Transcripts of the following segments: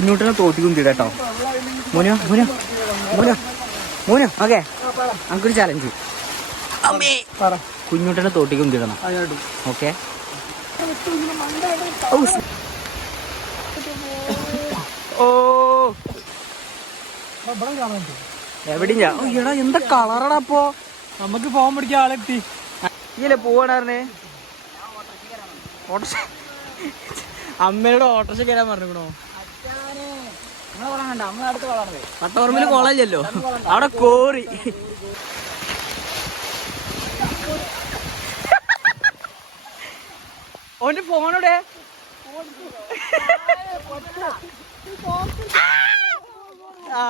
കുഞ്ഞുട്ടിനെ തോട്ടി കുന്തിട കേട്ടോ. മോനോ മോനോ മോനോ മോനോ ഓക്കെ നമുക്കൊരു ചാലഞ്ച്. അമ്മേ കുഞ്ഞുട്ടിനെ തോട്ടി കുന്തിടണം. ഓക്കെ ഓ എവിടെയാ എടാ എന്താ കളറടാ. അപ്പോ നമുക്ക് ഫോൺ പിടിക്കാൻ ആളെത്തി. ഇല്ലേ പോവാണേ ഓട്ടോറിക്ഷ. അമ്മയോട് ഓട്ടോറിക്ഷ കയറാൻ പറഞ്ഞിക്കണോ? പട്ടോർമില് കോളേജല്ലോ അവിടെ കോറി. ഓന്റെ ഫോണോടെ ആ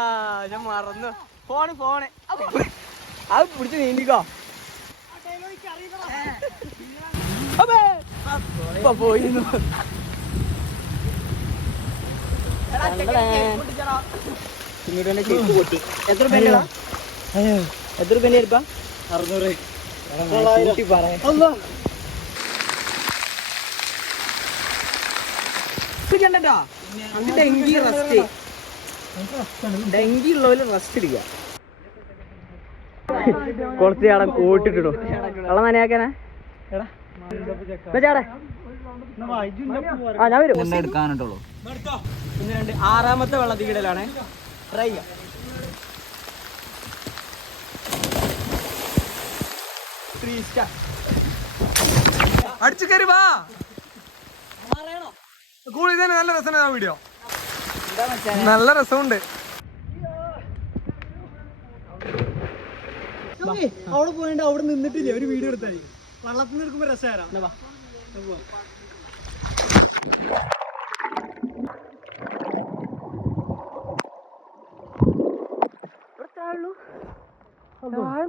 ഞാൻ മറന്നു. ഫോണ് അത് പിടിച്ച് നീന്തിക്കോ. പോയി ചെരുപ്പ് പൊട്ടി. എത്ര രൂപ? എത്ര രൂപ ചെരുപ്പാ? 600. ഡെങ്കി റെസ്റ്റ്, ഡെങ്കി ഉള്ളവര് റെസ്റ്റ് എടുക്കുക. കുറച്ച് ചാടാൻ കോട്ടിട്ടിടും വെള്ളം നനയാക്കാനാ. ചാടേ ആ ഞാൻ വരും എടുക്കാനുള്ളൂ. ഇന്ന് 6ാമത്തെ വെള്ളത്തിക്കിടലാണ്. ട്രൈ ചെയ്യാം. അടിച്ചു കയറി വാ. നല്ല രസമാണ് വീഡിയോ. നല്ല രസമുണ്ട്. അവിടെ പോയിട്ട് അവിടെ നിന്നിട്ടില്ലേ ഒരു വീഡിയോ എടുത്താൽ വള്ളത്തിൽ നിന്ന് എടുക്കുമ്പോ രസമായിരുന്നു.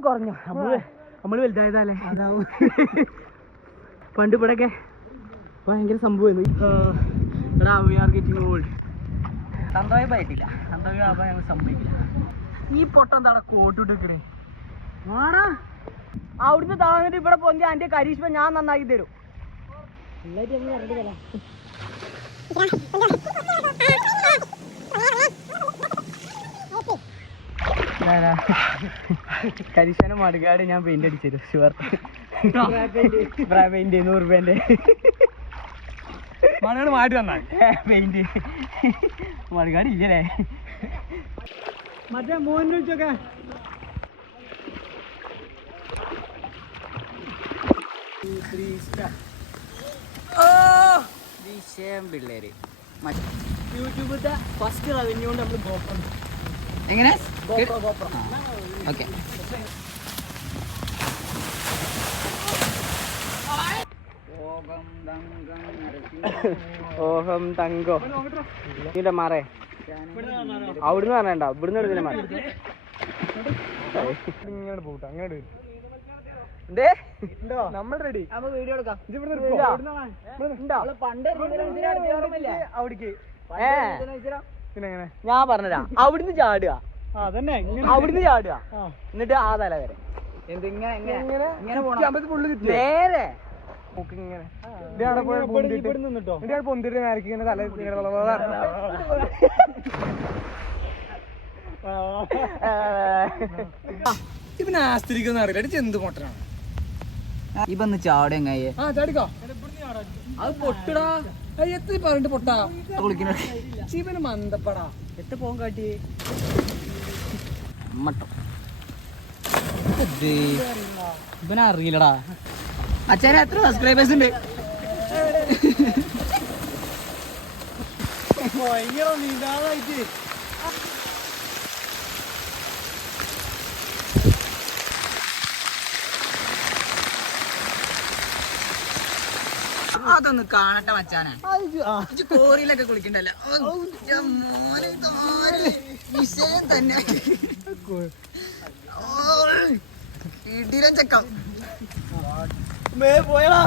കുറഞ്ഞു നമ്മള് വലുതായതല്ലേ. പണ്ട് ഇവിടെയൊക്കെ ഭയങ്കര സംഭവമായിരുന്നു. തന്തവായിട്ടില്ല. തന്തവായി ആവാൻ ഞങ്ങൾ സംഭവിക്കില്ല. ഈ പൊട്ടം തടെ കോട്ടിട്ടേ ആടാ. അവിടുന്ന് താന്നിട്ട് ഇവിടെ പൊന്തി അതിന്റെ കരീഷ്മ ഞാൻ നന്നാക്കി തരും. കരീഷ്മന്റെ മടുകാട് ഞാൻ പെയിന്റ് അടിച്ചു ഷുവർ. പെയിന്റ് 100 രൂപേന്റെ മാറ്റി തന്നാ പെയിന്റ് മടുകാട് ഇല്ലല്ലേ. മറ്റേ മോഹൻ വെച്ചൊക്കെ പിള്ളേര് യൂട്യൂബിലത്തെ ഫസ്റ്റ് റവന്യൂ കൊണ്ട് നമ്മൾ ഗോപ്രോ. എങ്ങനെ ഓക്കെ ഓഹം തങ്കോ ഇതിന്റെ മാറേ അവിടുന്ന് പറഞ്ഞണ്ട ഇവിടുന്ന് എടുത്തില്ല മാറി. ഇങ്ങോട്ട് പോട്ടെ അങ്ങോട്ട് നമ്മൾ റെഡി. വീഡിയോ എടുക്കാം. ഞാൻ പറഞ്ഞതാ അവിടുന്ന് ചാടുക. അവിടുന്ന് ചാടുക എന്നിട്ട് ആ തല വരെ നേരെ പൊന്തിട്ട് നേരക്ക് ഇങ്ങനെ തല ഇപ്പൊ ആസ്തിരിക്കുന്ന അറിയില്ല. എന്ത് പൊട്ടനാണ് ഇപ്പൊന്ന് ചാടുങ്ങയെ. ചാടിക്കോ. അത് പൊട്ടടാ. എത്ര പറഞ്ഞിട്ട് പൊട്ടാ കുളിക്കുന്ന ശിവന് മന്ദപ്പടാ. എത്ര പോകാൻ കാട്ടി ഇവനെ അറിയില്ലടാ. അച്ഛനെ എത്ര സബ്സ്ക്രൈബേഴ്സ് ഉണ്ട്? നീന്താതായിട്ട് അതൊന്ന് കാണട്ടെ മച്ചാനെ. കോറിയിലൊക്കെ കുളിക്കണ്ടല്ലോ വിഷയം തന്നെ. ഇടിരം ചെക്കം പോയടാ.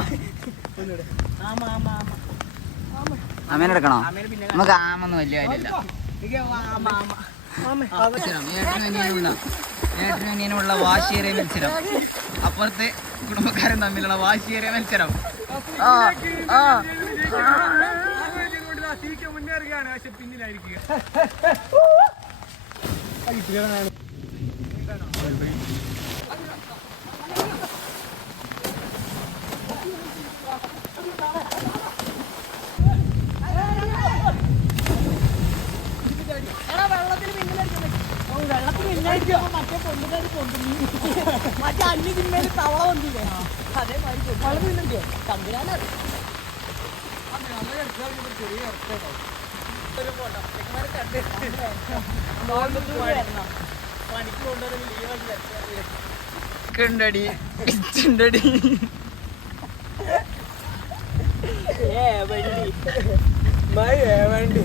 അമ്മേനെ എടുക്കണോ? നമുക്ക് ആമൊന്നും വലിയ കാര്യമില്ല. ഏട്ടനുള്ള വാശിയേറിയ മത്സരം. അപ്പുറത്തെ കുടുംബക്കാരൻ തമ്മിലുള്ള വാശിയേറിയ മത്സരം. മുമ്പിലാണ് പക്ഷെ പിന്നിലായിരിക്കുക. വെള്ളത്തിൽ ഇല്ലായിരിക്കും മറ്റേ കൊണ്ടുകാരി കൊണ്ടുപോയി മറ്റേ അന്യ ജിമ്മയിൽ തവള വന്നില്ലേ അതേമാതിരി വെള്ളം ഇല്ലല്ലോ തമ്പുരാനാണ് പണിക്ക് കൊണ്ടുവരുന്ന ലീവാക്കി വണ്ടി